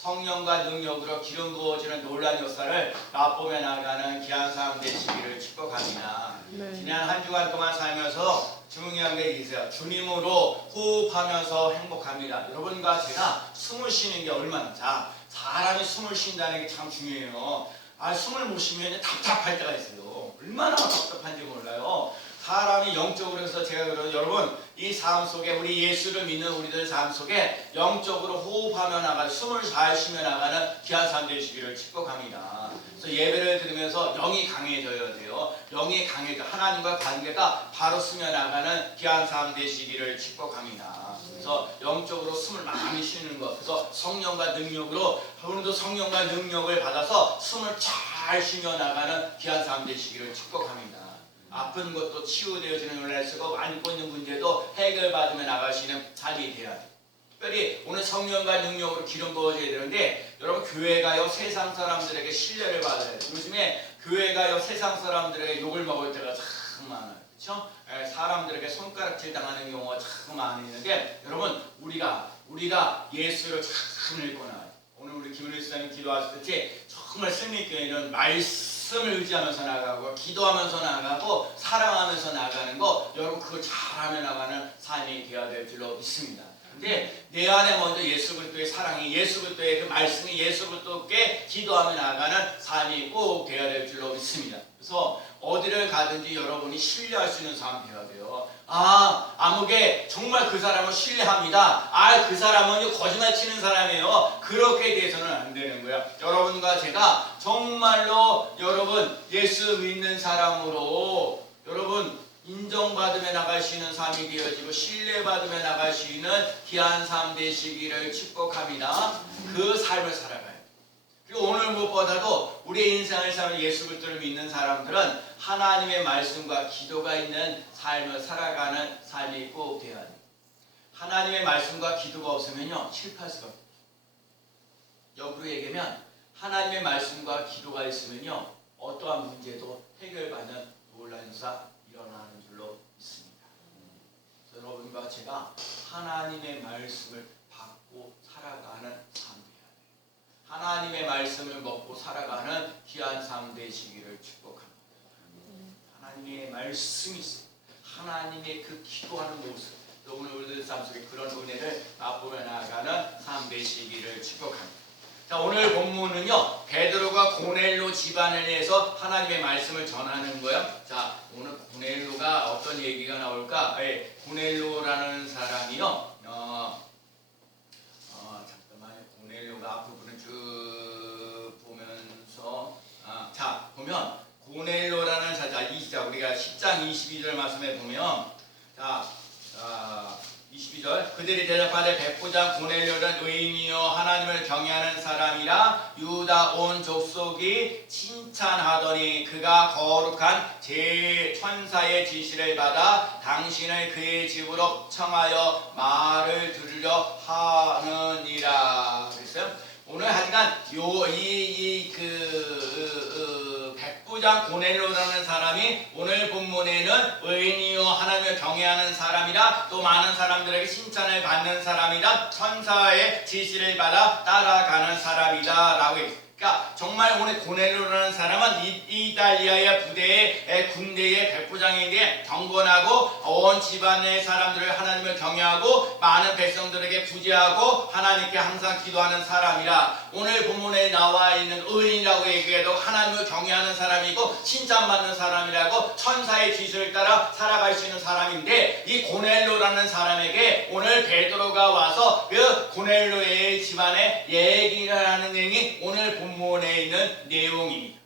성령과 능력으로 기름 부어지는 놀라운 역사를 맛보며 나가는 귀한 삶 되시기를 축복합니다. 지난 한 주간 동안 살면서 중요한 게 있어요. 주님으로 호흡하면서 행복합니다. 여러분과 제가 숨을 쉬는 게 얼마나, 사람이 숨을 쉰다는 게 참 중요해요. 숨을 못 쉬면 답답할 때가 있어요. 얼마나 답답한지 몰라요. 사람이 영적으로 해서 제가 그러는, 여러분 이 삶 속에 우리 예수를 믿는 우리들 삶 속에 영적으로 호흡하며 나가는, 숨을 잘 쉬며 나가는 귀한 삶 되시기를 축복합니다. 그래서 예배를 들으면서 영이 강해져야 돼요. 영이 강해져 하나님과 관계가 바로 쓰며 나가는 귀한 삶 되시기를 축복합니다. 그래서 영적으로 숨을 많이 쉬는 것, 그래서 성령과 능력으로, 오늘도 성령과 능력을 받아서 숨을 잘 쉬며 나가는 귀한 삶 되시기를 축복합니다. 아픈 것도 치유되어지는 은혜를 쓰고, 안고 있는 문제도 해결받으며 나가시는 삶이 되어야 돼요. 특별히 오늘 성령과 능력으로 기름 부어져야 되는데, 여러분 교회가요 세상 사람들에게 신뢰를 받아야 돼요. 요즘에 교회가요 세상 사람들에게 욕을 먹을 때가 참 많아요. 그렇죠? 사람들에게 손가락질 당하는 경우가 참 많이 있는데, 여러분 우리가 예수를 참 읽고 나와요. 오늘 우리 김은희 수사님 기도하실 때 정말 승리교회는 말씀을 의지하면서 나가고, 기도하면서 나가고, 사랑하면서 나가는 거, 여러분 그걸 잘하며 나가는 삶이 되어야 될 줄로 믿습니다. 근데 내 안에 먼저 예수 그리스도의 사랑이, 예수 그리스도의 그 말씀이, 예수 그리스도께 기도하며 나가는 삶이 꼭 되어야 될 줄로 믿습니다. 그래서 어디를 가든지 여러분이 신뢰할 수 있는 사람이 되어야 돼요. 아무개 정말 그 사람을 신뢰합니다. 그 사람은 거짓말 치는 사람이에요. 그렇게 돼서는 안 되는 거예요. 여러분과 제가 정말로 여러분 예수 믿는 사람으로 여러분 인정받으며 나가시는 삶이 되어지고, 신뢰받으며 나가시는 귀한 삶 되시기를 축복합니다. 그 삶을 살아가요. 그리고 오늘 무엇보다도 우리의 인생을 사는 예수 그리스도를 믿는 사람들은 하나님의 말씀과 기도가 있는 삶을 살아가는 삶이 꼭 되어야 돼요. 하나님의 말씀과 기도가 없으면요 실패할 수가 없어요. 역으로 얘기하면 하나님의 말씀과 기도가 있으면요 어떠한 문제도 해결받는 놀라운 역사 일어나는 줄로 믿습니다. 여러분과 제가 하나님의 말씀을 받고 살아가는 삶 되어야 돼요. 하나님의 말씀을 먹고 살아가는 귀한 삶 되시기를 축복합니다. 하나님의 말씀이 있어요. 하나님의 그 기도하는 모습, 오늘 우리들 삶 속에 그런 은혜를 맛보며 나아가는 삶 되시기를 축복합니다. 자, 오늘 본문은요 베드로가 고넬료 집안에 대해서 하나님의 말씀을 전하는 거예요. 자, 오늘 고넬료가 어떤 얘기가 나올까? 고넬료라는 사람이요 잠깐만요. 고넬료가 앞부분을 쭉 보면서 자 보면 고넬료라는 사자, 우리가 10장 22절 말씀에 보면 22절 그들이 대답하되 백부장 고넬료는 의인이요 하나님을 경외하는 사람이라 유다 온 족속이 칭찬하더니 그가 거룩한 제 천사의 지시를 받아 당신을 그의 집으로 청하여 말을 들으려 하느니라. 그랬어요. 오늘 하여간 백부장 고넬료라는 사람이 오늘 본문에는 의인이요 하나님을 경외하는 사람이라, 또 많은 사람들에게 칭찬을 받는 사람이다, 천사의 지시를 받아 따라가는 사람이다 라고 했습니다. 그러니까 정말 오늘 고넬료라는 사람은 이탈리아의 부대의 군대의 백부장에게 경건하고 온 집안의 사람들을 하나님을 경외하고 많은 백성들에게 구제하고 하나님께 항상 기도하는 사람이라, 오늘 본문에 나와 있는 의인이라고 얘기해도 하나님을 경외하는 사람이고 칭찬받는 사람이라고, 천사의 지시를 따라 살아갈 수 있는 사람인데, 이 고넬료라는 사람에게 오늘 베드로가 와서 그 고넬료의 집안에 얘기를 하는 내용이 오늘 본문에 있는 내용입니다.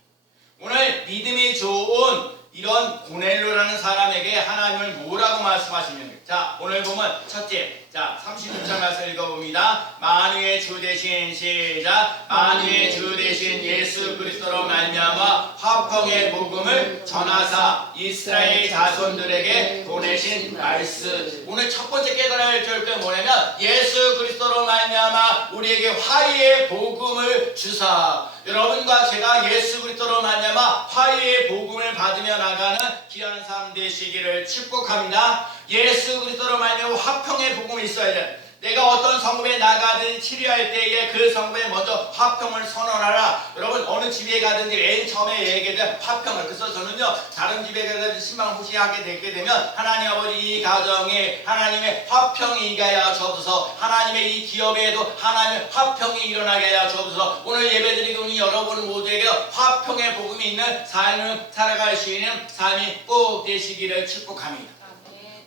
오늘 믿음이 좋은 이런 고넬료라는 사람에게 하나님을 뭐라고 말씀하시는지, 자 오늘 보면 첫째, 자 36절 말씀 읽어봅니다. 만유의 주 되신 시작. 만유의 주 되신 예수 그리스도로 말미암아 화평의 복음을 전하사 이스라엘 자손들에게 보내신 말씀. 오늘 첫 번째 깨달아야 될 게 뭐냐면 예수 그리스도로 말미암아 우리에게 화의의 복음을 주사, 여러분과 제가 예수 그리스도로 말미암아 화의의 복음을 받으며 나가는 귀한 삶 되시기를 축복합니다. 예수 그리스도로 말미암아 화평의 복음이 있어야 돼. 내가 어떤 성읍에 나가든 치료할 때에 그 성읍에 먼저 화평을 선언하라. 여러분 어느 집에 가든지 맨 처음에 얘기하던 화평을, 그래서 저는요 다른 집에 가든지 신방호시하게 되게 되면 하나님 아버지 이 가정에 하나님의 화평이 임하여 주옵소서. 하나님의 이 기업에도 하나님의 화평이 일어나게 하여 주옵소서. 오늘 예배드리고 있는 여러분 모두에게 화평의 복음이 있는 삶을 살아갈 수 있는 삶이 꼭 되시기를 축복합니다.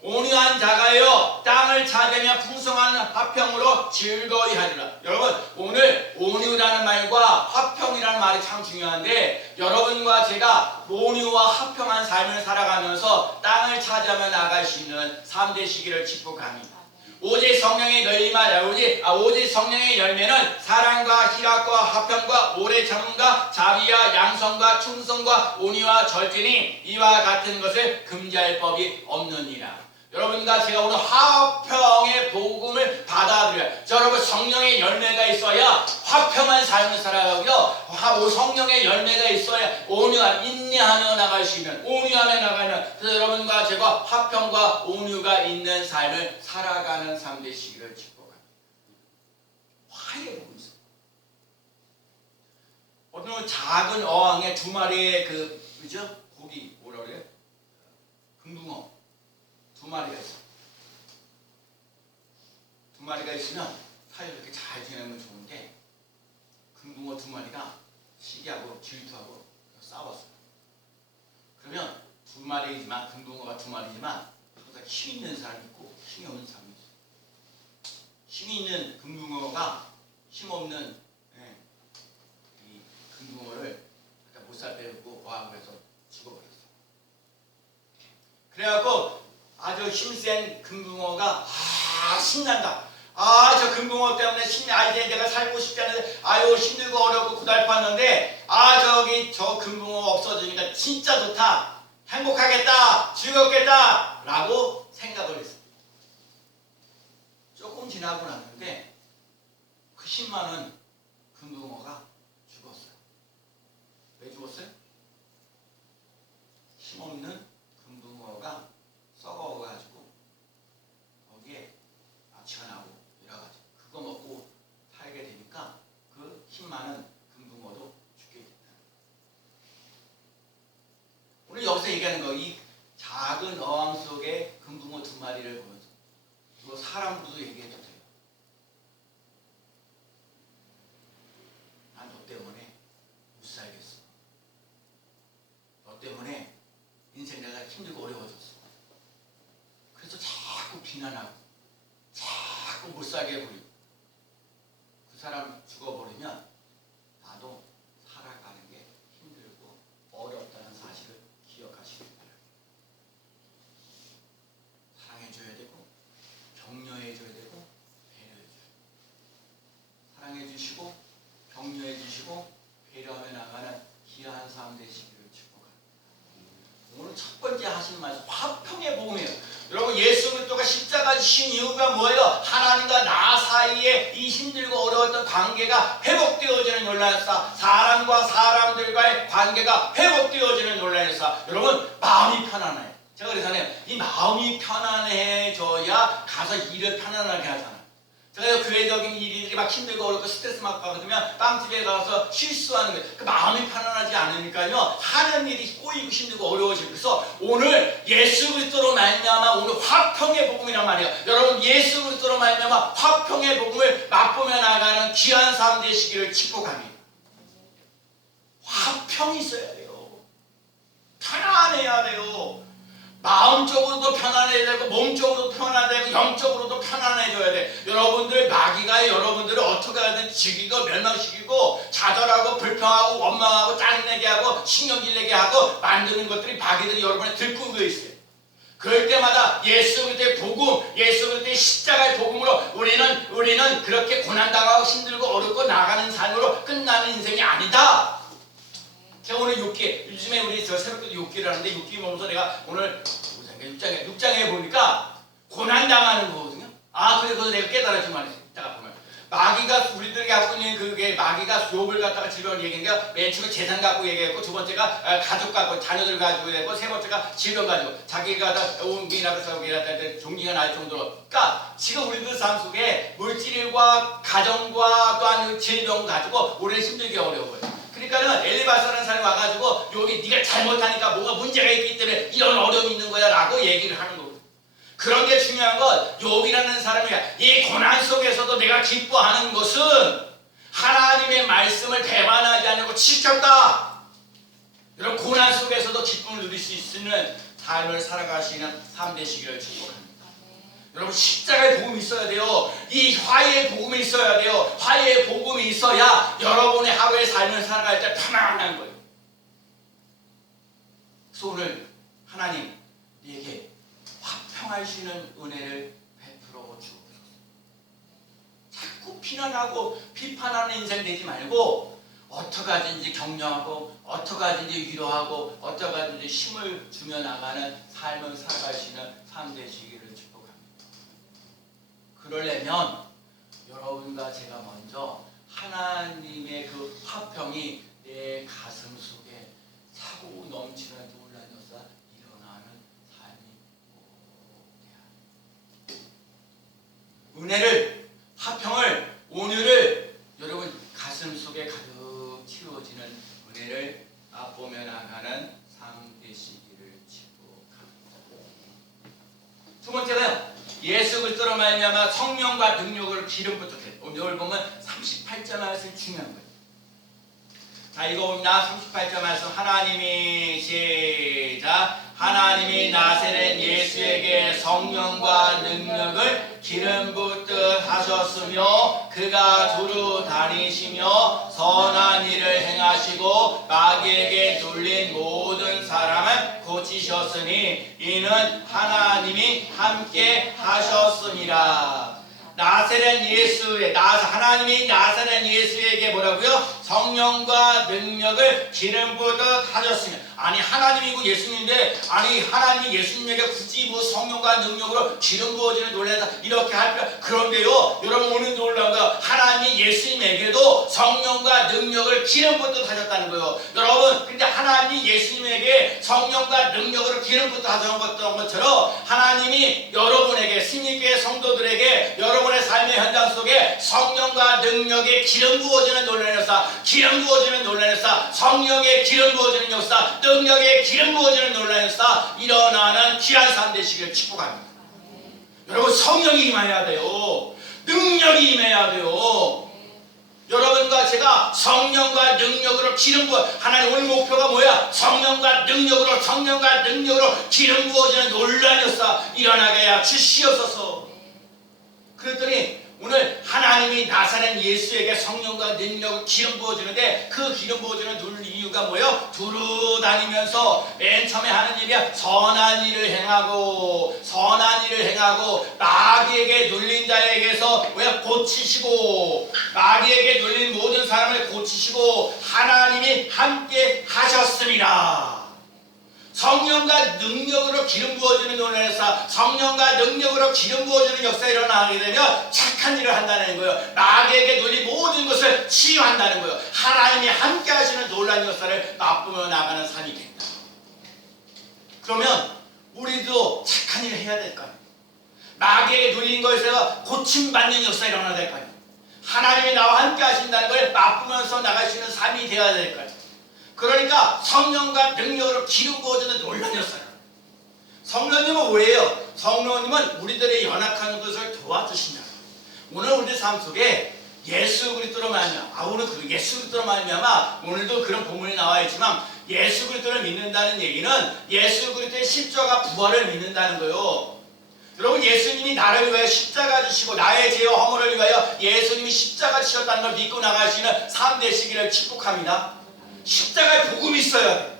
온유한 자가요 땅을 찾으며 풍성한 화평으로 즐거이 하리라. 여러분 오늘 온유라는 말과 화평이라는 말이 참 중요한데, 여러분과 제가 온유와 화평한 삶을 살아가면서 땅을 찾으며 나갈 수 있는 삶 되시기를 축복합니다. 오직 성령의 오직 성령의 열매는 사랑과 희락과 화평과 오래 참음과 자비와 양성과 충성과 온유와 절제니 이와 같은 것을 금지할 법이 없느니라. 여러분과 제가 오늘 화평의 복음을 받아들여요. 여러분 성령의 열매가 있어야 화평한 삶을 살아가고요. 성령의 열매가 있어야 온유한 인내하며 나갈 수 있는, 온유하며 나가는, 그래서 여러분과 제가 화평과 온유가 있는 삶을 살아가는 삶 되시기를 축복합니다. 화의 복음이 있어요. 어떤 작은 어항에 두 마리의 그죠? 고기 뭐라 그래요? 금붕어 두 마리가 있어. 두 마리가 있으면 사이를 이렇게 잘 지내면 좋은데, 금붕어 두 마리가 시기하고 질투하고 싸웠어. 그러면 두 마리이지만, 금붕어가 두 마리지만 항상 힘 있는 사람이 있고 힘이 없는 사람이 있어. 힘이 있는 금붕어가 힘 없는 이 금붕어를 못살 빼고 어항에서 죽어버렸어. 그래갖고 아주 힘센 금붕어가 신난다. 저 금붕어 때문에 이제 내가 살고 싶지 않은데 힘들고 어렵고 고달팠는데 저기 저 금붕어 없어지니까 진짜 좋다, 행복하겠다, 즐겁겠다 라고 생각을 했어요. 조금 지나고 났는데 그 힘 많은 금붕어가 죽었어요. 왜 죽었어요? 힘없는 금붕어가 썩어가지고 거기에 악취가 나고 이래가지고 그거 먹고 살게 되니까 그 힘 많은 금붕어도 죽게 된다. 오늘 여기서 얘기하는 거, 이 작은 어항 속에 금붕어 두 마리를 보면서 이거 사람으로도 얘기해도 돼요. 난 너 때문에 못 살겠어. 너 때문에 인생 내가 힘들고 어려워졌어. 그래서 자꾸 비난하고 자꾸 못 살게 해버리고, 그 사람 죽어버리면 나도 살아가는 게 힘들고 어렵다는 사실을 기억하시길 바랍니다. 사랑해줘야 되고 격려해줘야 되고 배려해줘야 돼요. 사랑해주시고 격려해주시고 배려하며 나가는 귀한 삶 되시기를 축복합니다. 오늘 첫 번째 하신 말씀 화평의 복음이에요. 여러분 예수 그리스도가 십자가 지신 이유가 뭐예요? 하나님과 나 사이에 이 힘들고 어려웠던 관계가 회복되어지는 논란에서, 사람과 사람들과의 관계가 회복되어지는 논란에서 여러분 마음이 편안해요. 제가 그래서요 이 마음이 편안해져야 가서 일을 편안하게 하잖아요. 제가 교회적인 일들이 막 힘들고 어렵고 스트레스 막 받으면 빵집에 가서 실수하는 거예요. 그 마음이 편안하지 않으니까요 하는 일이 꼬이고 힘들고 어려워지고. 그래서 오늘 예수 그리스도로 말미암아 오늘 화평의 복음이란 말이에요. 여러분 예수 그리스도로 말미암아 화평의 복음을 맛보며 나가는 귀한 삶 되시기를 축복합니다. 화평이 있어야 돼요. 편안해야 돼요. 마음적으로도 편안해야 되고 몸적으로도 편안해야 되고 영적으로도 편안해져야 돼. 여러분들 마귀가 여러분들을 어떻게 하든 죽이고 멸망시키고 좌절하고 불평하고 원망하고 짜증내게 하고 신경질내게 하고 만드는 것들이 마귀들이 여러분의 들끓고 있어요. 그럴 때마다 예수 그리스도의 복음, 예수 그리스도의 십자가의 복음으로 우리는 그렇게 고난당하고 힘들고 어렵고 나가는 삶으로 끝나는 인생이 아니다. 제가 오늘 요즘에 우리 새벽기도 욕기를 하는데 욕기 보면서 내가 오늘 6장에 보니까 고난당하는 거거든요. 그래서 내가 깨달았지 말이에요. 이따가 보면 마귀가 우리들이 갖고 있는 그게 마귀가 욥을 갖다가 질병을 얘기한 게 맨 처음에 재산 갖고 얘기했고 두 번째가 가족 갖고 자녀들 가지고 얘기했고 세 번째가 질병 가지고 자기가 다 온기나서 종기가 날 정도로 그러니까 지금 우리들 삶 속에 물질과 가정과 또한 질병 가지고 오래 힘들게 어려워요. 그러니까는 엘리바스라는 사람이 와가지고 여기 네가 잘못하니까 뭐가 문제가 있기 때문에 이런 어려움이 있는 거야 라고 얘기를 하는 거고 그런데 중요한 건 욥이라는 사람이 이 고난 속에서도 내가 기뻐하는 것은 하나님의 말씀을 배반하지 않고 지켰다. 이런 고난 속에서도 기쁨을 누릴 수 있는 삶을 살아가시는 삶 되시기를 축복합니다. 여러분 십자가의 복음이 있어야 돼요. 이 화해의 복음이 있어야 돼요. 화해의 복음이 있어야 여러분의 하루의 삶을 살아갈 때 편안한 거예요. 그래서 오늘 하나님 네게 화평할 수 있는 은혜를 베풀어 주옵소서. 자꾸 비난하고 비판하는 인생 되지 말고 어떻게 하든지 격려하고 어떻게 하든지 위로하고 어떻게 하든지 힘을 주며 나가는 삶을 살아갈 수 있는 삶 되시기를 축복합니다. 그러려면 여러분과 제가 먼저 하나님의 그 화평이 내 가슴 속에 차고 넘치는 놀라운 역사 일어나는 삶이 은혜를 화평을 오늘을 여러분 가슴 속에 가득 채워지는 은혜를 맛보며 나가는 삶 되시기를 축복합니다. 두 번째는 예수 그리스도로 말미암아 성령과 능력을 기름 부탁해. 오늘 보면 38절 말씀 중요한 거예요. 자 읽어봅니다. 38절 말씀 하나님이 시작 하나님이 나세렛 예수에게 성령과 능력을 기름 붓듯 하셨으며 그가 두루 다니시며 선한 일을 행하시고 마귀에게 눌린 모든 사람을 고치셨으니 이는 하나님이 함께 하셨습니다. 나세렛 예수의 하나님이 나세렛 예수에게 뭐라고요? 성령과 능력을 기름 부듯 하셨으며 아니 하나님이고 예수님인데 아니 하나님이 예수님에게 굳이 뭐 성령과 능력으로 기름 부어지는 놀라다 이렇게 할 필요 그런데요 여러분 오늘 놀라운 거 하나님이 예수님에게도 성령과 능력을 기름 부듯 하셨다는 거예요. 여러분 근데 하나님이 예수님에게 성령과 능력으로 기름 부듯 하셨던 것처럼 하나님이 여러분에게 신입교회 성도들에게 여러분의 삶의 현장 속에 성령과 능력의 기름 부어지는 놀라는 역사 기름 부어지는 놀라는 역사 성령의 기름 부어지는 역사 능력의 기름 부어지는 놀라는 역사 일어나는 귀한 삶 되시기를 축복합니다. 여러분 성령이 임해야 돼요. 능력이 임해야 돼요. 여러분과 제가 성령과 능력으로 기름 부어 하나님 오늘 목표가 뭐야? 성령과 능력으로 기름 부어지는 놀라는 역사 일어나게 해 주시옵소서. 그랬더니 오늘 하나님이 나사렛 예수에게 성령과 능력을 기름 부어주는데 그 기름 부어주는 이유가 뭐예요? 두루 다니면서 맨 처음에 하는 일이야 선한 일을 행하고 마귀에게 눌린 자에게서 뭐야 고치시고 마귀에게 눌린 모든 사람을 고치시고 하나님이 함께 하셨습니다. 성령과 능력으로 기름 부어주는 놀라는 역사 성령과 능력으로 기름 부어주는 역사가 일어나게 되면 착한 일을 한다는 거예요. 마귀에게 눌린 모든 것을 치유한다는 거예요. 하나님이 함께 하시는 놀라운 역사를 맛보며 나가는 삶이 된다. 그러면 우리도 착한 일을 해야 될 거 아니에요. 마귀에게 눌린 것에서 고침받는 역사가 일어나야 될 거 아니에요. 하나님이 나와 함께 하신다는 걸 맛보면서 나갈 수 있는 삶이 되어야 될 거 아니에요. 그러니까 성령과 능력으로 기름 부어주는 놀라운 역사예요. 성령님은 왜요? 성령님은 우리들의 연약한 것을 도와주신다. 오늘 우리 삶 속에 예수 그리스도로 말미암아 오늘 그 예수 그리스도로 말미암아 오늘도 그런 본문이 나와 있지만 예수 그리스도를 믿는다는 얘기는 예수 그리스도의 십자가 부활을 믿는다는 거예요. 여러분 예수님이 나를 위하여 십자가 지시고 나의 죄와 허물을 위하여 예수님이 십자가 지셨다는 걸 믿고 나가시는 삶 되시기를 축복합니다. 십자가의 복음이 있어야 돼.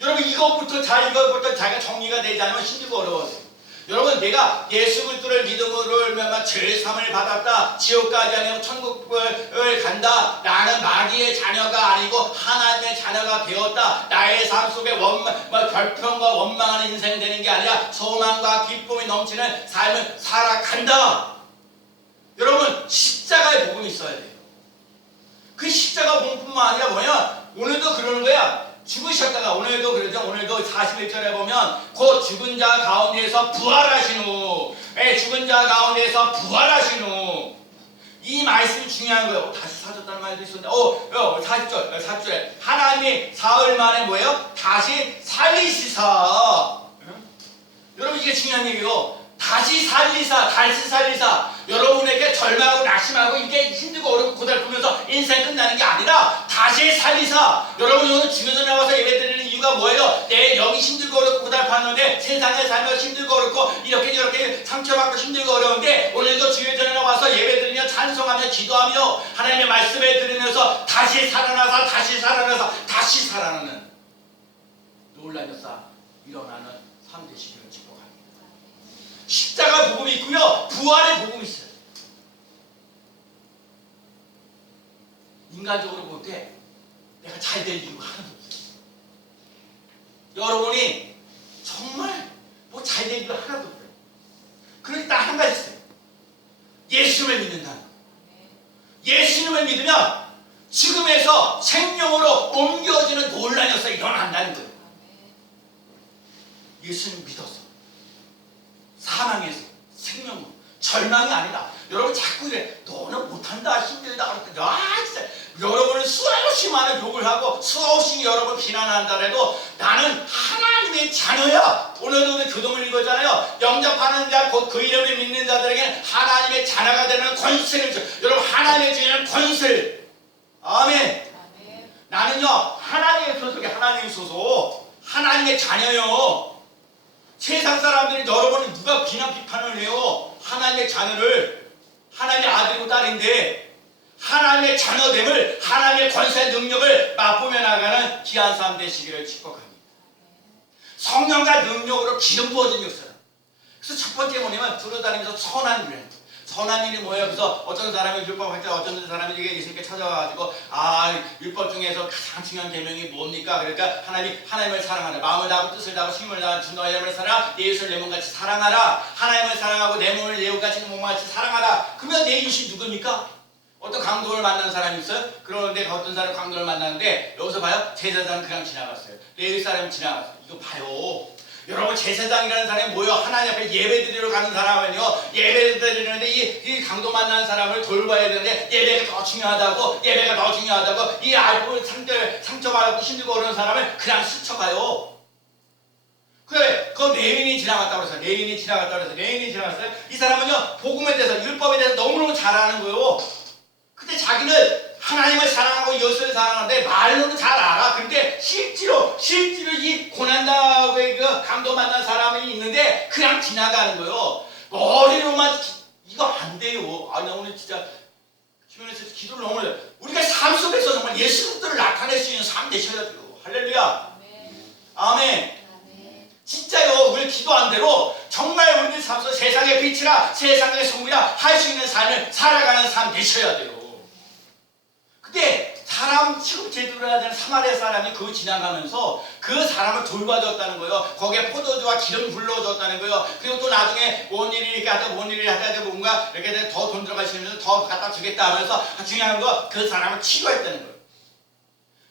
여러분 이것부터 자기가 정리가 되지 않으면 힘들고 어려워요. 여러분 내가 예수 그리스도를 믿음으로 죄 사함을 받았다 지옥 가지 아니하고 천국을 간다 나는 마귀의 자녀가 아니고 하나님의 자녀가 되었다 나의 삶 속에 결평과 원망하는 인생 되는 게 아니라 소망과 기쁨이 넘치는 삶을 살아간다. 여러분 십자가의 복음이 있어야 돼요. 그 십자가 복음뿐만 아니라 뭐냐? 오늘도 그러는 거야. 죽으셨다가 오늘도 그러죠. 오늘도 41절에 보면 곧 죽은 자 가운데에서 부활하신 후, 죽은 자 가운데에서 부활하신 후, 이 말씀이 중요한 거예요. 다시 사셨다는 말도 있었는데, 40절에 하나님이 사흘 만에 뭐예요? 다시 살리시사. 여러분 이게 중요한 얘기예요. 다시 살리사. 여러분에게 절망하고 낙심하고 이게 힘들고 어렵고 고달프면서 인생 끝나는 게 아니라 다시 살리사. 여러분 오늘 주교전에 나와서 예배드리는 이유가 뭐예요? 여기 힘들고 어렵고 고달팠는데 세상에 살면서 힘들고 어렵고 이렇게 저렇게 상처받고 힘들고 어려운데 오늘도 주교전에 나와서 예배드리며 찬송하며 기도하며 하나님의 말씀을 들으면서 다시 살아나서 다시 살아나는 놀라운 역사 일어나는 삶 되시기를 축복합니다. 십자가 복음이 있고요. 부활의 복음이 있어요. 인간적으로 볼 때 내가 잘 될 이유가 하나도 없어요. 여러분이 정말 뭐 잘 될 이유가 하나도 없어요. 그런데 딱 한 가지 있어요. 예수님을 믿는다는 거예요. 예수님을 믿으면 죽음에서 생명으로 옮겨지는 놀라운 역사가 일어난다는 거예요. 예수님 믿어서 사망에서 생명으로 절망이 아니라 여러분 자꾸 이래 너는 못한다 힘들다 그랬더니 진짜 여러분은 수없이 많은 욕을 하고 수없이 여러분 비난한다 해도 나는 하나님의 자녀야. 오늘도 교동을 읽었잖아요. 영접하는 자 곧 그 이름을 믿는 자들에게 하나님의 자녀가 되는 권세를 줘. 여러분 하나님의 주시는 권세를. 아멘. 나는요 하나님의 소속이 하나님의 소속 하나님의 자녀요. 세상 사람들이 여러분이 누가 비난 비판을 해요? 하나님의 자녀를 하나님의 아들이고 딸인데 하나님의 자녀됨을 하나님의 권세 능력을 맛보며 나가는 귀한 삶 되시기를 축복합니다. 성령과 능력으로 기름 부어진 역사다. 그래서 첫 번째 뭐냐면 들어다니면서 선한 일. 선한 일이 뭐예요? 그래서 어떤 사람이 율법할 때 어떤 사람이 예수님께 찾아와가지고 율법 중에서 가장 중요한 계명이 뭡니까? 그러니까 하나님을 사랑하라. 마음을 다하고 뜻을 다하고 힘을 다하고 주 너의 힘을 사랑하라. 내 이웃을 내 몸같이 사랑하라. 하나님을 사랑하고 내 몸을 내 이웃같이 몸같이 사랑하라. 그러면 내 이웃이 누굽니까? 어떤 강도를 만나는 사람이 있어요? 그러는데 어떤 사람이 강도를 만나는데 여기서 봐요. 제사장 그냥 지나갔어요. 레위 사람이 지나갔어요. 이거 봐요. 여러분 제사장이라는 사람이 뭐예요? 하나님 앞에 예배드리러 가는 사람은요 예배드리는데 이 강도 만나는 사람을 돌봐야 되는데 예배가 더 중요하다고 이 알고 상처받고 힘들고 어려운 사람을 그냥 스쳐가요. 그래 그 레위인이 지나갔다고 그래서 레위인이 지나갔어요. 이 사람은요 복음에 대해서 율법에 대해서 너무너무 잘 아는 거예요. 근데 자기는 하나님을 사랑하고 이웃을 사랑하는데 말로는 잘 알아. 근데 실제로 이 고난당하고 그 강도 만난 사람이 있는데 그냥 지나가는 거예요. 머리로만 이거 안 돼요. 나 오늘 진짜 주변에서 기도를 너무 해요. 우리가 삶 속에서 정말 예수 그리스도를 나타낼 수 있는 삶 되셔야 돼요. 할렐루야. 아멘. 진짜요. 우리 기도한 대로 정말 우리 삶 속에 세상의 빛이라 세상의 소금이라 할 수 있는 삶을 살아가는 삶 되셔야 돼요. 근데 사람 지금 제대로 해야 되는 사마리아 사람이 그거 지나가면서 그 사람을 돌봐줬다는 거예요. 거기에 포도주와 기름 불러줬다는 거예요. 그리고 또 나중에 뭔 일이 하다 뭔가 이렇게 더 돈 들어가시면서 더 갖다 주겠다 하면서 중요한 거 그 사람을 치료했다는 거예요.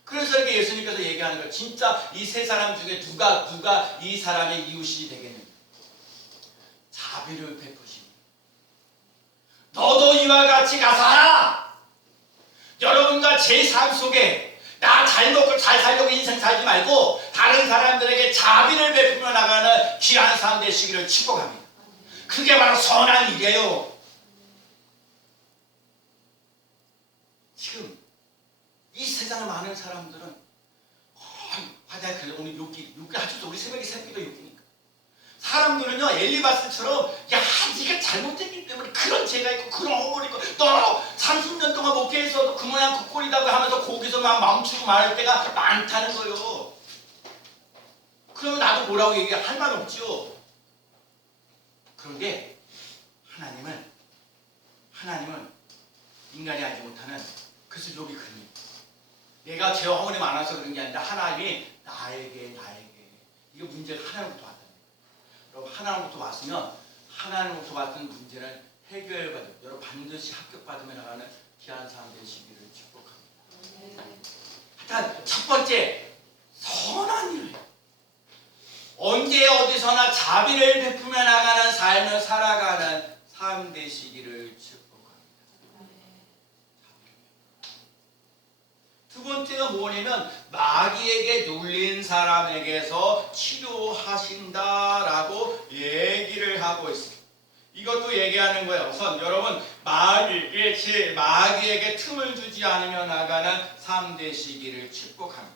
그래서 이렇게 예수님께서 얘기하는 거예요. 진짜 이 세 사람 중에 누가 이 사람의 이웃이 되겠는가? 자비를 베푸시니 너도 이와 같이 가서 하라. 여러분과 제 삶 속에 나 잘 먹고 잘 살려고 인생 살지 말고 다른 사람들에게 자비를 베풀며 나가는 귀한 삶 되시기를 축복합니다. 그게 바로 선한 일이에요. 지금 이 세상에 많은 사람들은 화자에 그래 오늘 욕기 하죠. 우리 새벽에 새끼도 욕기니까 사람들은요 엘리바스처럼 야 네가 잘못했기 때문에 그런 죄가 있고 그런 허물이 있고 너 30년 동안 목회에서도 그 모양 그 꼴이라고 하면서 거기서 막 멈추고 말할 때가 많다는 거예요. 그러면 나도 뭐라고 얘기할 말 없지요. 그런데 하나님은 인간이 알지 못하는 그래서 욥이 그럽니다. 내가 죄와 허물이 많아서 그런 게 아니라 하나님이 나에게 이게 문제가 하나님부터 왔다. 여러분 하나님부터 왔으면 하나님부터 왔던 문제는 해결받은, 여러분 반드시 합격받으며 나가는 귀한 사람 되시기를 축복합니다. 일단 첫 번째, 선한 일을 해요. 언제 어디서나 자비를 베푸며 나가는 삶을 살아가는 삶 되시기를 축복합니다. 두 번째가 뭐냐면 마귀에게 눌린 사람에게서 치료하신다라고 얘기를 하고 있습니다. 이것도 얘기하는 거예요. 우선 여러분 마귀에게 틈을 주지 않으며 나가는 삶 되시기를 축복합니다.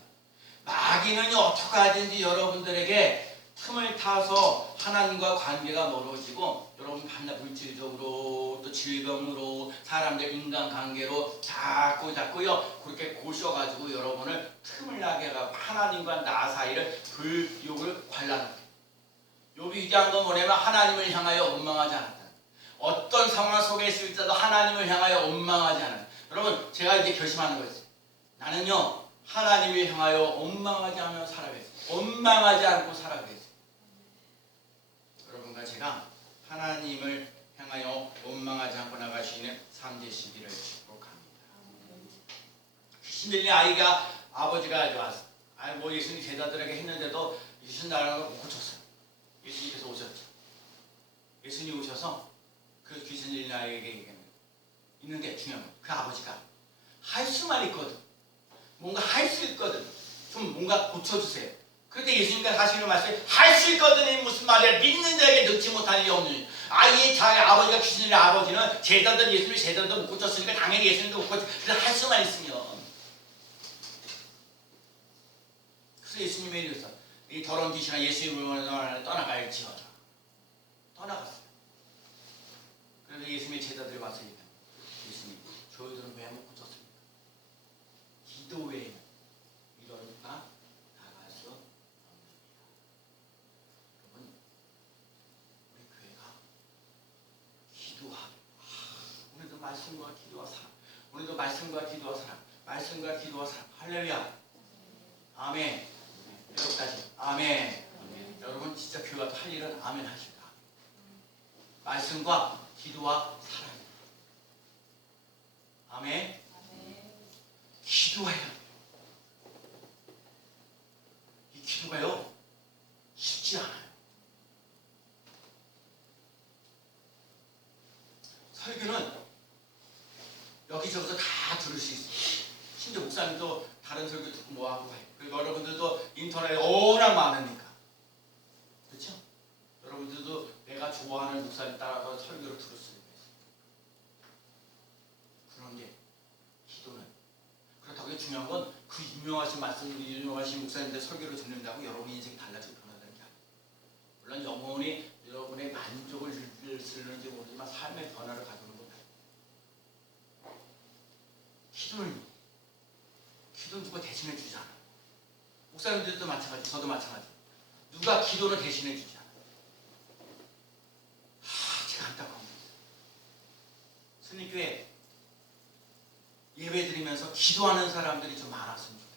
마귀는 어떻게 하든지 여러분들에게 틈을 타서 하나님과 관계가 멀어지고 여러분 반나 물질적으로 또 즐거움으로 사람들 인간관계로 자꾸요 그렇게 고셔가지고 여러분을 틈을 나게 하고 하나님과 나 사이를 불욕을 관람합니다. 욥이 위대한 건 뭐냐면 하나님을 향하여 원망하지 않았다. 어떤 상황 속에 있을 때도 하나님을 향하여 원망하지 않았다. 여러분 제가 이제 결심하는 거였어요. 나는요 하나님을 향하여 원망하지 않으며 살아가겠어요. 원망하지 않고 살아가겠어요. 여러분과 제가 하나님을 향하여 원망하지 않고 나갈 수 있는 삶 되시기를 축복합니다. 귀신 들린 아이가 아버지가 왔어. 뭐 예수님 제자들에게 했는데도 귀신 나가는 걸 못 고쳤어요. 예수님께서 오셨죠. 예수님 오셔서 그 귀신 들린 아이에게 얘기합니다. 있는데 중요한 건 그 아버지가 할 수만 있거든. 뭔가 할 수 있거든. 좀 뭔가 고쳐주세요. 그런데 예수님께서 하시는 말씀이 할 수 있거든이 무슨 말이야. 믿는 자에게 넣지 못할 일이 없는 일. 아예 자기 아버지가 귀신 들린 아버지는 제자들 예수님 제자들도 못 고쳤으니까 당연히 예수님도 못 고쳤어요. 그래서 할 수만 있으면. 그래서 예수님이 이랬어요. 이 더러운 귀신아 예수님을 떠나갈지어다. 떠나갔어요. 그래서 예수님의 제자들이 와서 얘기합니다. 예수님 저희들은 왜 못 고쳤습니까? 기도 외에는 이러니까 나갈 수 없습니다. 여러분 우리 교회가 기도하고 오늘도 말씀과 기도와 사랑, 오늘도 말씀과 기도와 사랑, 말씀과 기도와 사랑. 할렐루야. 아멘. 여기까지. 아멘. 여러분 진짜 교회가 할 일은 아멘 하십니다. 말씀과 기도와 사랑입니다. 아멘. 기도해야 돼요. 이 기도가요 쉽지 않아요. 설교는 여기저기서 다 들을 수 있어요. 심지어 목사님도 다른 설교 듣고 뭐하고 해요. 그리고 여러분들도 인터넷에 워낙 많으니까. 그렇죠? 여러분들도 내가 좋아하는 목사님 따라서 설교를 들을 수 있어요. 그런데 기도는 그렇다고 중요한 건 그 유명하신 말씀, 유명하신 목사님들 설교를 듣는다고 여러분 인생이 달라지고 변화되는 게 아니에요. 물론 영혼이 여러분의 만족을 쓰는지 모르지만 삶의 변화를 가져오는 건 아니에요. 기도는 누가 대신해 주지 않아요. 목사님들도 마찬가지, 저도 마찬가지. 누가 기도를 대신해 주지 않아요. 제가 안타까운 거예요. 승리교회 예배 드리면서 기도하는 사람들이 좀 많았으면 좋겠어요.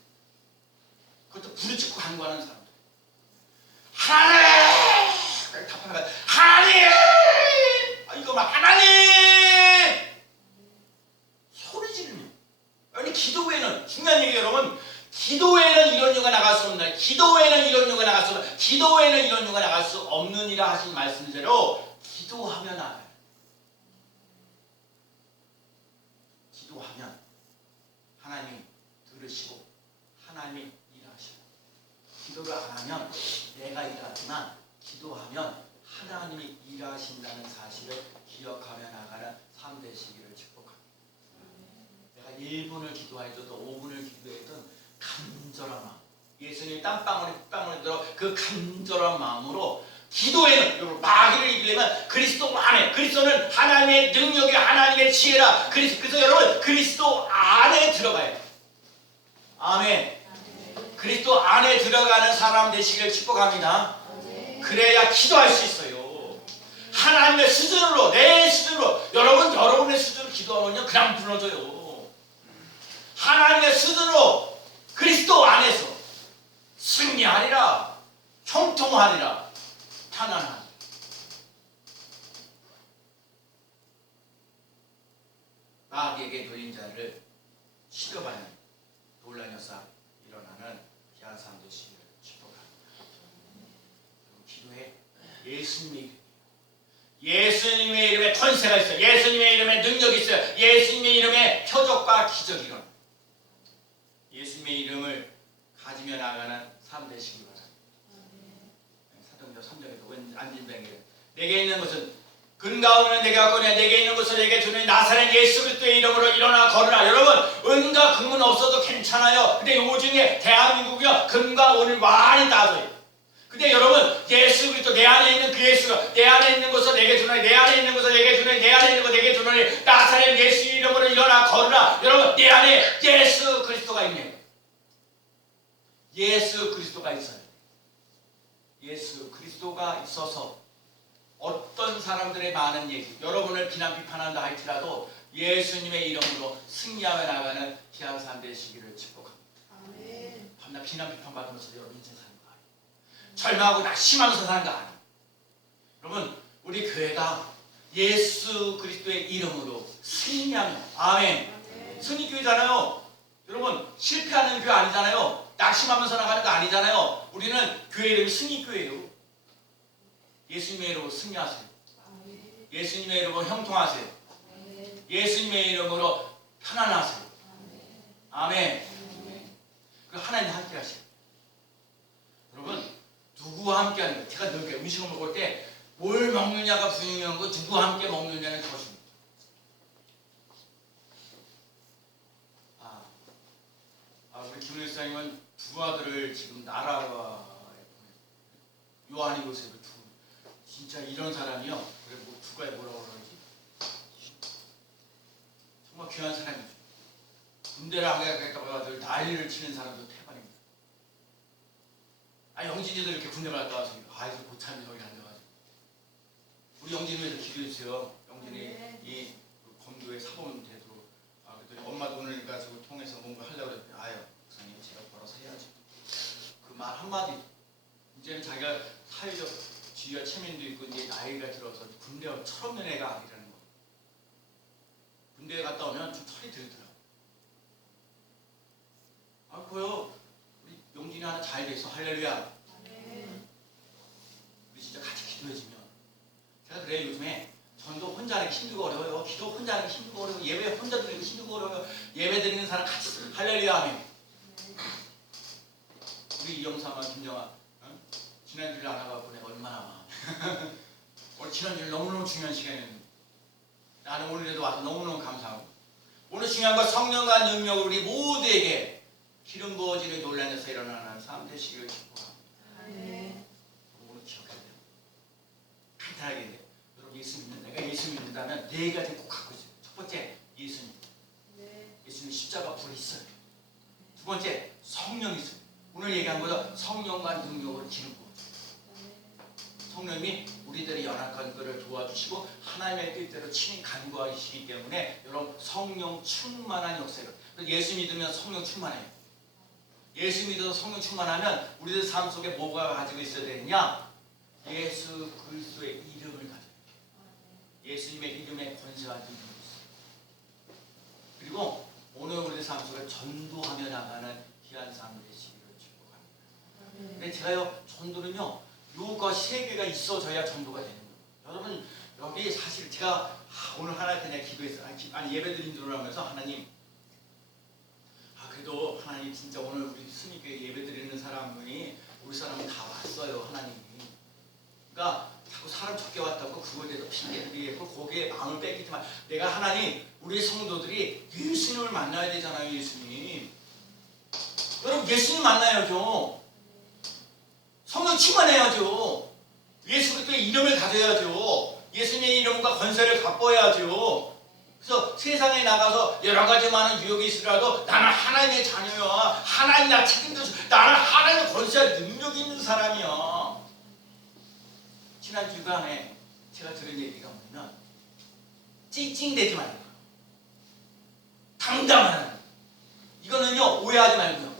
그것도 부르짖고 간구하는 사람들. 하나님! 답하는 거야. 하나님! 이거 막 하나님! 소리 지르면. 아니 기도 외에는 중요한 얘기예요 여러분. 기도 외에는 이런 유가 나갈 수 없는 기도 외에는 이런 유가 나갈 수 없는 기도 외에는 이런 유가 나갈 수 없느니라 하신 말씀대로 기도하면 알아요. 기도하면 하나님이 들으시고 하나님이 일하시고 기도를 안 하면 내가 일하지만 기도하면 하나님이 일하신다는 사실을 기억하며 나가는 삶 되시기를 축복합니다. 내가 1분을 기도해도 5분을 기도해도 간절한 마음, 예수님이 땀방울이 땀방울이 들어 그 간절한 마음으로 기도에는 여러분 마귀를 이기려면 그리스도 안에, 그리스도는 하나님의 능력이 하나님의 지혜라. 그래서 여러분 그리스도 안에 들어가야 돼요. 아멘. 그리스도 안에 들어가는 사람 되시길 축복합니다. 그래야 기도할 수 있어요. 하나님의 수준으로, 내 수준으로. 여러분의 수준으로 기도하면요 그냥 무너져요. 하나님의 수준으로 그리스도 안에서 승리하리라, 형통하리라, 편안하리라. 권세가 있어요. 예수님의 이름에 능력이 있어요. 예수님의 이름에 표적과 기적이 일어나요. 예수님의 이름을 가지며 나아가는 삶 되시기 바랍니다. 사도행전 3장에서 안진뱅이래. 내게 있는 것은 근가 없는 내가 꺼내 내게 있는 것을 내게 주는 나사렛 예수 그리스도의 이름으로 일어나 걸으라. 여러분 은과 금은 없어도 괜찮아요. 근데 요즘에 대한민국이요 금과 은을 많이 따져요. 근데 여러분 예수 그리스도 내 안에 있는 그 예수가 내 안에 있는 것을 내게 주노니 내 안에 있는 것을 내게 주노니 내 안에 있는 것 내게 주노니 나사렛 예수 이름으로 일어나 걸으라. 여러분 내 안에 예수 그리스도가 있네요. 예수 그리스도가 있어요. 예수 그리스도가 있어서 어떤 사람들의 많은 얘기, 여러분을 비난 비판한다 할지라도 예수님의 이름으로 승리하며 나가는 귀한 삶 되시기를 축복합니다. 아멘. 밤낮 비난 비판 받으면서 여러분 인생 사는 거 아니에요. 절망하고 낙심하면서 사는 거 아니에요. 여러분 우리 교회가 예수 그리스도의 이름으로 승리하며 아멘. 승리교회잖아요. 여러분 실패하는 교회 아니잖아요. 낙심하면서 나가는 거 아니잖아요. 우리는 교회 이름이 승리교회예요. 예수님의 이름으로 승리하세요. 예수님의 이름으로 형통하세요. 예수님의 이름으로 편안하세요. 아멘. 그리고 하나님 함께 하세요. 여러분 누구와 함께 하는 거예요? 제가 늘 음식을 먹을 때 뭘 먹느냐가 중요한 거 누구와 함께 먹느냐는 것입니다. 우리 김 목사님은 두 아들을 지금 나라에 요한이 요셉을 진짜 이런 사람이요. 그래 뭐 국가에 뭐라고 그러지? 정말 귀한 사람이죠. 군대를 안 가겠다고 해가지고 난리를 치는 사람도 태반입니다. 영진이도 이렇게 군대 갔다 와서 이제 고참이 저기 앉아가지고 우리 영진이 위해서 기도해주세요. 영진이 이 검도의 사범 되도록 그랬더니 엄마 돈을 가지고 통해서 뭔가 하려고 그랬더니 목사님 제가 벌어서 해야지. 그 말 한마디 이제는 자기가 사회적 지위와 체면도 있고 이제 나이가 들어서 군대와 철없는 애가 아니라는 거. 군대에 갔다 오면 좀 털이 들더라고. 그거요. 우리 용진이 하나 잘 돼서 할렐루야. 우리 진짜 같이 기도해주면. 제가 그래요. 요즘에 전도 혼자 하기 힘들고 어려워요. 기도 혼자 하기 힘들고 어려워요. 예배 혼자 드리기 힘들고 어려워요. 예배 드리는 사람 같이 할렐루야 하면. 우리 이영삼아 김정아 지난주를 알아가고 내가 얼마나 오늘 지난주를 너무너무 중요한 시간이었는데 나는 오늘에도 와서 너무너무 감사하고 오늘 중요한 건 성령과 능력을 우리 모두에게 기름 부어지는 논란에서 일어나는 삶 되시기를 축복합니다. 오늘 기억해야 돼요. 간단하게 돼요. 여러분 예수 믿는 내가 예수 믿는다면 네 가지 꼭 갖고 있어요. 첫 번째 예수님. 예수님 십자가 불이 있어요. 두 번째 성령이 있어요. 오늘 얘기한 거죠. 성령과 능력을 기름 부어. 성령님이 우리들의 연약한 것을 도와주시고 하나님의 뜻대로 친히 간구하시기 때문에 여러분 성령 충만한 역사예요. 예수 믿으면 성령 충만해요. 예수 믿어서 성령 충만하면 우리들 삶 속에 뭐가 가지고 있어야 되느냐? 예수 그리스도의 이름을 가져요. 예수님의 이름에 권세와 능력이 있어요. 그리고 오늘 우리들 삶 속에 전도하며 나가는 귀한 삶을 되시기를 축복합니다. 근데 제가요 전도는요 요가 세 개가 있어져야 전도가 되는 거예요. 여러분 여기 사실 제가 오늘 하나 그냥 기도했어요. 예배 드린 줄 알면서 하나님 그래도 하나님 진짜 오늘 우리 스님교회 예배 드리는 사람이 우리 사람은 다 왔어요. 하나님이. 그러니까 자꾸 사람 적게 왔다고 그거에 대해서 핑계드리고 거기에 마음을 뺏기지만 내가 하나님 우리 성도들이 예수님을 만나야 되잖아요. 예수님. 여러분 예수님 만나야죠. 성령 충만해야죠. 예수 그리스도의 이름을 가져야죠. 예수님의 이름과 권세를 갖고야죠. 그래서 세상에 나가서 여러 가지 많은 유혹이 있으라도 나는 하나님의 자녀야. 하나님 나 책임져서 나는 하나님의 권세와 능력이 있는 사람이야. 지난 주간에 제가 들은 얘기가 뭐냐면 찡찡대지 말고 당당하는 이거는요 오해하지 말고요.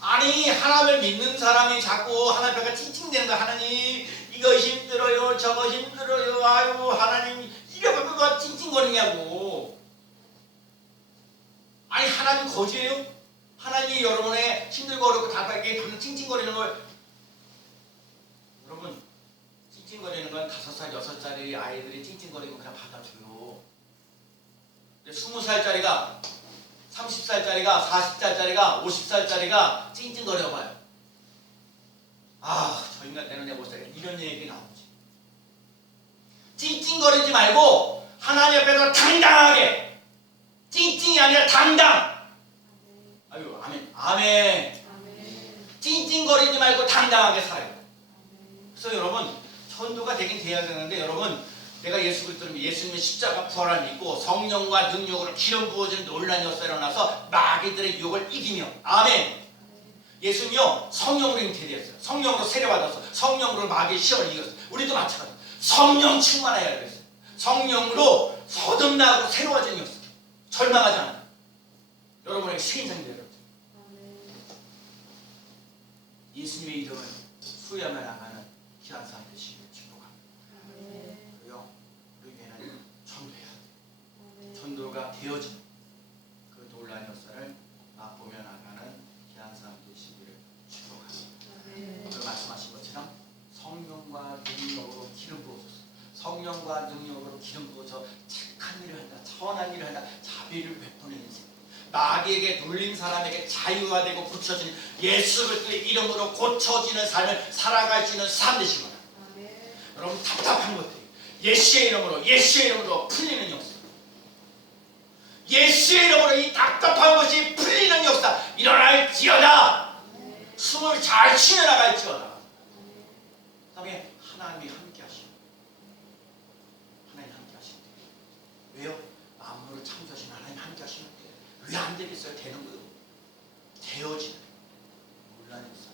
아니 하나님을 믿는 사람이 자꾸 하나님 앞에 찡찡대는 거 하나님 이거 힘들어요 저거 힘들어요 아유 하나님 이래서 그거 찡찡거리냐고. 아니 하나님 거지예요? 하나님이 여러분의 힘들고 어렵고 답답하게 찡찡거리는 걸 여러분 찡찡거리는 건 5살, 6살짜리 아이들이 찡찡거리면 그냥 받아줘요. 근데 20살짜리가, 30살짜리가, 40살짜리가, 50살짜리가 찡찡거려봐요. 아, 저 인간 때문에 못 살겠다. 이런 얘기 나오지. 찡찡거리지 말고 하나님 앞에서 당당하게, 찡찡이 아니라 당당. 아유, 아멘. 아멘. 찡찡거리지 말고 당당하게 살아요. 그래서 여러분, 천도가 되긴 돼야 되는데, 여러분, 내가 예수 그리스도를 예수님의 십자가 부활을 믿고 성령과 능력으로 기름 부어지는 놀라운 역사가 일어나서 마귀들의 유혹을 이기며, 아멘. 예수님요 성령으로 잉태되었어요. 성령으로 세례받았어. 성령으로 마귀의 시험을 이겼어요. 우리도 마찬가지. 성령 충만해야 그랬어요. 성령으로 거듭나고 새로워진 역사. 절망하지 않아요. 여러분에게 새 인생이 되어요. 예수님의 이름을 수여하며 나가는 귀한 사람 되시기를 축복합니다. 그리고요, 우리에게는 전도해야 돼요. 전도가 되어진 그 놀라운 역사를 맛보며 나가는 귀한 사람 되시기를 축복합니다. 오늘 말씀하신 것처럼 성령과 능력으로 기름 부어서, 성령과 능력으로 기름 부어서 착한 일을 한다, 선한 일을 한다, 자비를 베푸는 인생. 마귀에게 눌린 사람에게 자유가 되고 고쳐지는 예수 그리스도의 이름으로 고쳐지는 삶을 살아갈 수 있는 삶 되신 거다. 여러분, 답답한 것들이 예수의 이름으로 풀리는 역사. 예수의 이름으로 이 답답한 것이 풀리는 역사 일어날지어다. 숨을 잘 쉬어 나갈지어다. 그다음에 하나님이 함께 하시고, 하나님 함께 하시는데, 왜요? 만물을 창조하신 하나님 함께 하시는데 왜 안 되겠어요? 되는 거예요. 되어지는 놀라는 역사.